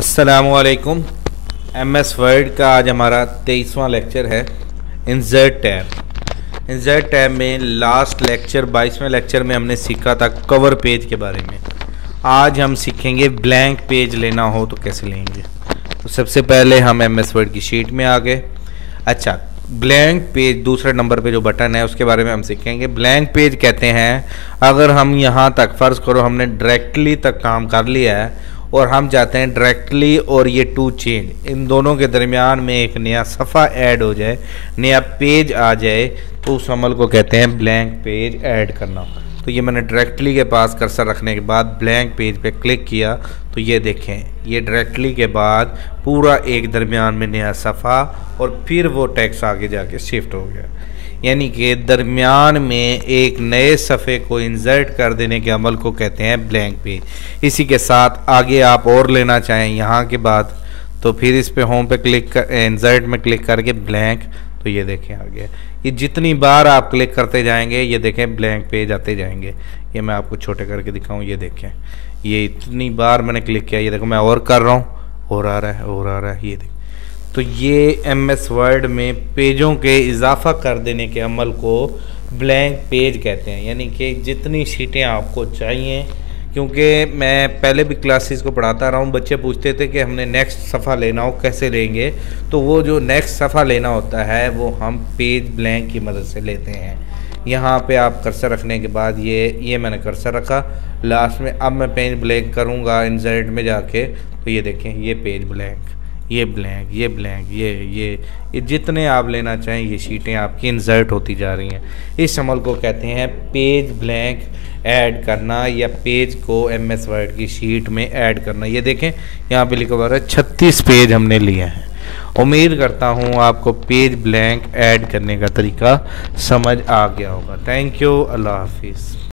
अस्सलामुअलैकुम। MS word का आज हमारा 23वां लेक्चर है। इंसर्ट टैब में लास्ट लेक्चर 22वें लेक्चर में हमने सीखा था कवर पेज के बारे में। आज हम सीखेंगे ब्लैंक पेज लेना हो तो कैसे लेंगे। तो सबसे पहले हम MS वर्ड की शीट में आ गए। अच्छा, ब्लैंक पेज दूसरे नंबर पे जो बटन है उसके बारे में हम सीखेंगे। ब्लैंक पेज कहते हैं अगर हम यहाँ तक फ़र्ज़ करो हमने डायरेक्टली तक काम कर लिया है और हम चाहते हैं डायरेक्टली और ये टू चेंज इन दोनों के दरमियान में एक नया सफ़ा ऐड हो जाए, नया पेज आ जाए, तो उस अमल को कहते हैं ब्लैंक पेज ऐड करना। तो ये मैंने डायरेक्टली के पास कर्सर रखने के बाद ब्लैंक पेज पे क्लिक किया तो ये देखें, ये डायरेक्टली के बाद पूरा एक दरमियान में नया सफ़ा और फिर वो टेक्स्ट आगे जाके शिफ्ट हो गया। यानी कि दरमियान में एक नए सफ़े को इंसर्ट कर देने के अमल को कहते हैं ब्लैंक पेज। इसी के साथ आगे आप और लेना चाहें यहाँ के बाद तो फिर इस पे होम पे क्लिक कर इंसर्ट में क्लिक करके ब्लैंक, तो ये देखें आ गया। ये जितनी बार आप क्लिक करते जाएंगे ये देखें ब्लैंक पेज आते जाएंगे। ये मैं आपको छोटे करके दिखाऊँ, ये देखें, ये इतनी बार मैंने क्लिक किया, ये देखो मैं और कर रहा हूँ और आ रहा है और आ रहा है, ये देखें। तो ये MS वर्ड में पेजों के इजाफा कर देने के अमल को ब्लैंक पेज कहते हैं। यानी कि जितनी शीटें आपको चाहिए, क्योंकि मैं पहले भी क्लासेस को पढ़ाता रहा हूँ, बच्चे पूछते थे कि हमने नेक्स्ट सफ़ा लेना हो कैसे लेंगे, तो वो जो नेक्स्ट सफ़ा लेना होता है वो हम पेज ब्लैंक की मदद से लेते हैं। यहाँ पे आप कर्सर रखने के बाद ये मैंने कर्सर रखा लास्ट में। अब मैं पेज ब्लैंक करूँगा इंसर्ट में जाके तो ये देखें, ये पेज ब्लैंक, ये ब्लैंक, ये ब्लैंक, ये जितने आप लेना चाहें ये शीटें आपकी इंसर्ट होती जा रही हैं। इस अमल को कहते हैं पेज ब्लैंक ऐड करना या पेज को MS वर्ड की शीट में ऐड करना। ये देखें यहाँ पे लिखा हुआ है 36 पेज हमने लिए हैं। उम्मीद करता हूँ आपको पेज ब्लैंक ऐड करने का तरीका समझ आ गया होगा। थैंक यू, अल्लाह हाफिज़।